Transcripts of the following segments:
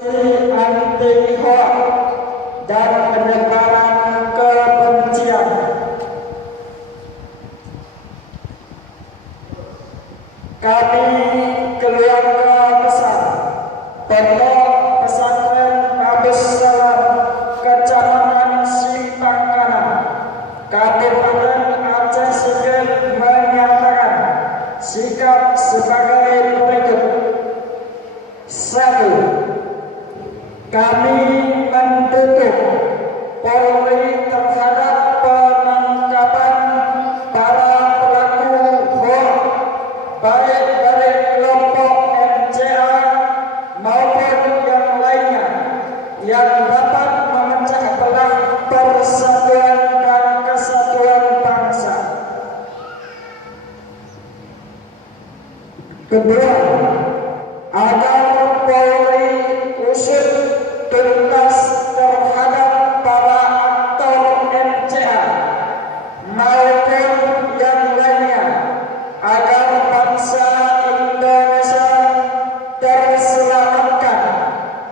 anti hoax dan penyebaran kebencian. Kami keluarga besar Pondok Pesantren Abus Salam Kecamatan Simpang Kanan, Kabupaten Aceh Singkil menyatakan sikap sebagai berikut. 1. Kami mendukung Polri terhadap penangkapan para pelaku hoax baik dari kelompok MCA maupun yang lainnya yang dapat memecah belah persatuan dan kesatuan bangsa. Kedua, agar Polri usut tuntas terhadap para aktor MCA maupun yang lainnya agar bangsa Indonesia terselamatkan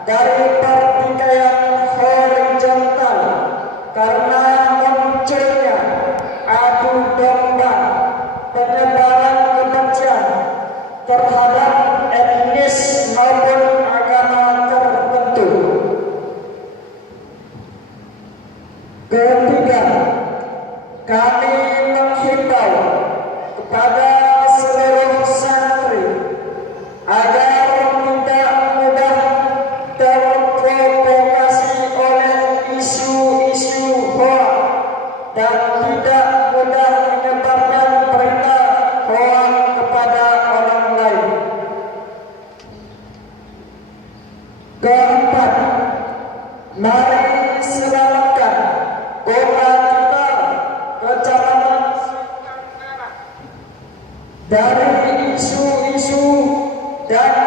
dari pertikaian horizontal karena munculnya adu domba penyebaran kebencian terhadap etnis maupun agama tertentu. Ketiga, kami menghimbau kepada seluruh santri agar tidak mudah terprovokasi oleh isu-isu hoax dan tidak mudah menyebarkan berita hoax kepada orang lain. Keempat, mari selamatkan kota kita, Kecamatan Simpang Kanan, dari isu-isu dan